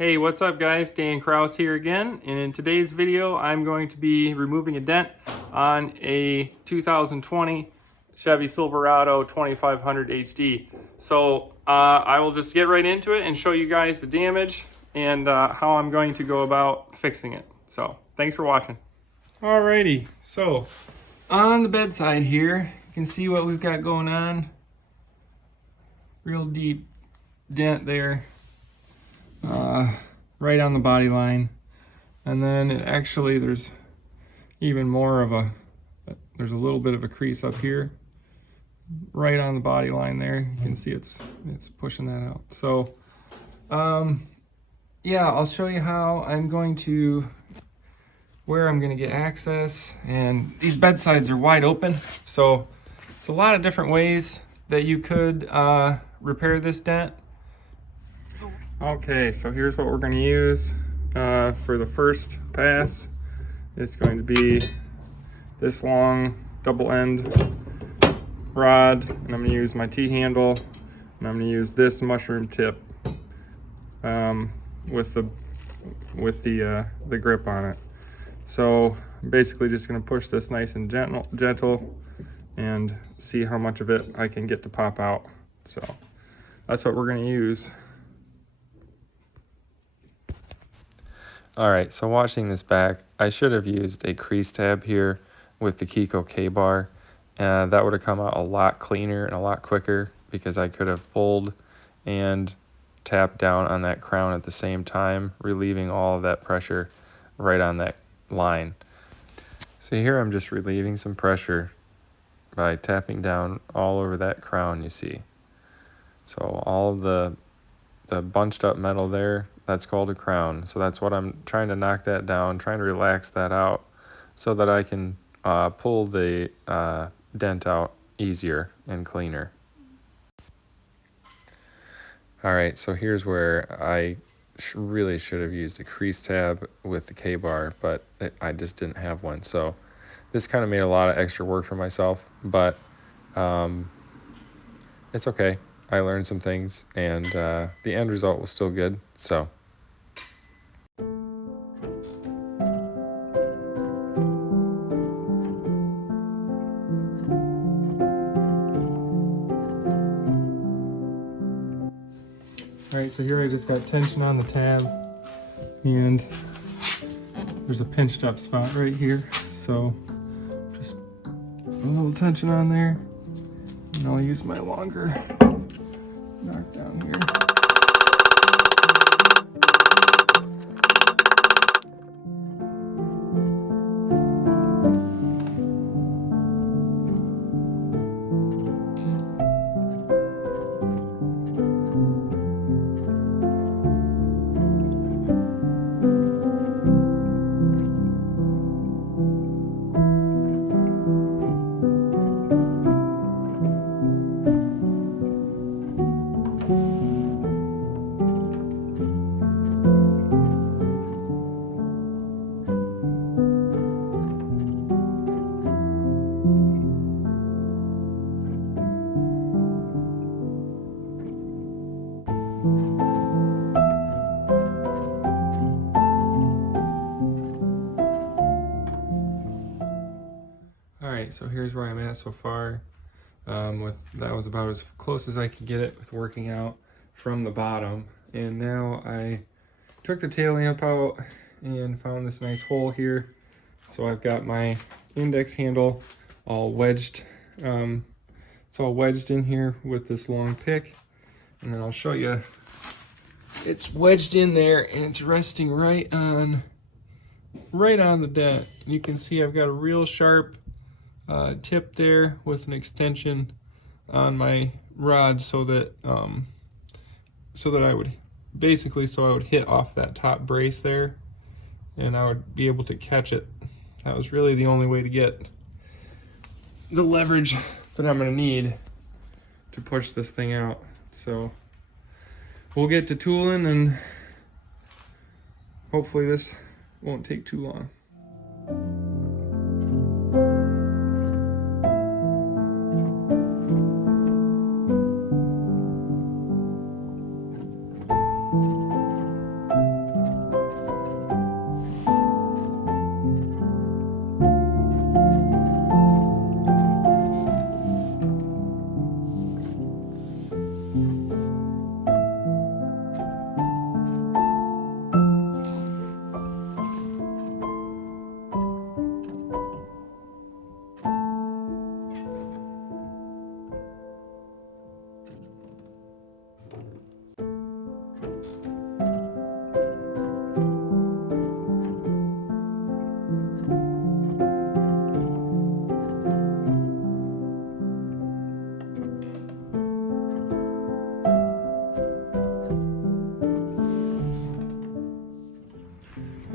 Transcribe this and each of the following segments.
Hey, what's up guys? Dan Kraus here again, and in today's video I'm going to be removing a dent on a 2020 Chevy Silverado 2500 HD. So I will just get right into it and show you guys the damage and how I'm going to go about fixing it. So thanks for watching. Alrighty, so on the bedside here you can see what we've got going on. Real deep dent there. Right on the body line, and then there's even more of there's a little bit of a crease up here right on the body line there. You can see it's pushing that out. So yeah, I'll show you where I'm going to get access. And these bedsides are wide open, so it's a lot of different ways that you could repair this dent. Okay, so here's what we're going to use for the first pass. It's going to be this long double end rod, and I'm going to use my T-handle, and I'm going to use this mushroom tip with the grip on it. So I'm basically just going to push this nice and gentle and see how much of it I can get to pop out. So that's what we're going to use. Alright, so watching this back, I should have used a crease tab here with the Kiko K-bar. That would have come out a lot cleaner and a lot quicker, because I could have pulled and tapped down on that crown at the same time, relieving all of that pressure right on that line. So here I'm just relieving some pressure by tapping down all over that crown, you see. So all of the bunched up metal there, that's called a crown. So that's what I'm trying to knock that down, trying to relax that out so that I can pull the dent out easier and cleaner. Alright, so here's where I really should have used a crease tab with the K-bar, but I just didn't have one. So this kind of made a lot of extra work for myself, but it's okay. I learned some things, and the end result was still good. So Alright, so here I just got tension on the tab, and there's a pinched up spot right here. So just a little tension on there, and I'll use my longer knockdown here. Alright, so here's where I'm at so far. That was about as close as I could get it with working out from the bottom. And now I took the tail lamp out and found this nice hole here. So I've got my index handle all wedged. It's all wedged in here with this long pick. And then I'll show you. It's wedged in there and it's resting right on the dent. You can see I've got a real sharp tip there with an extension on my rod, so that I would hit off that top brace there, and I would be able to catch it. That was really the only way to get the leverage that I'm going to need to push this thing out. So we'll get to tooling, and hopefully this won't take too long.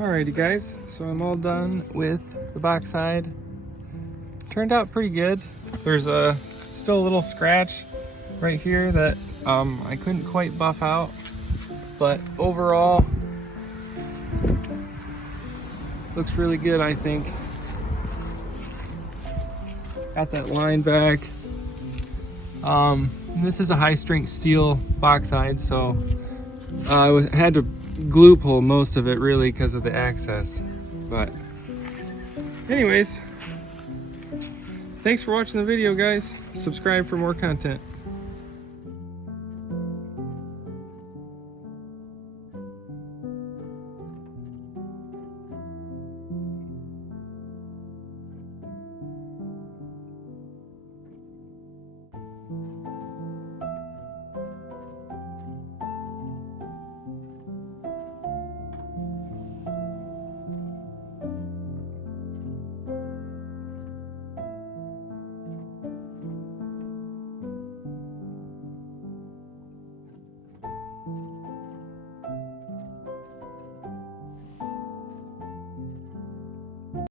Alrighty guys, so I'm all done with the box side. Turned out pretty good. There's still a little scratch right here that I couldn't quite buff out, but overall looks really good, I think. Got that line back. This is a high strength steel box side, so I had to glue pull most of it really because of the access. But anyways, thanks for watching the video guys. Subscribe for more content.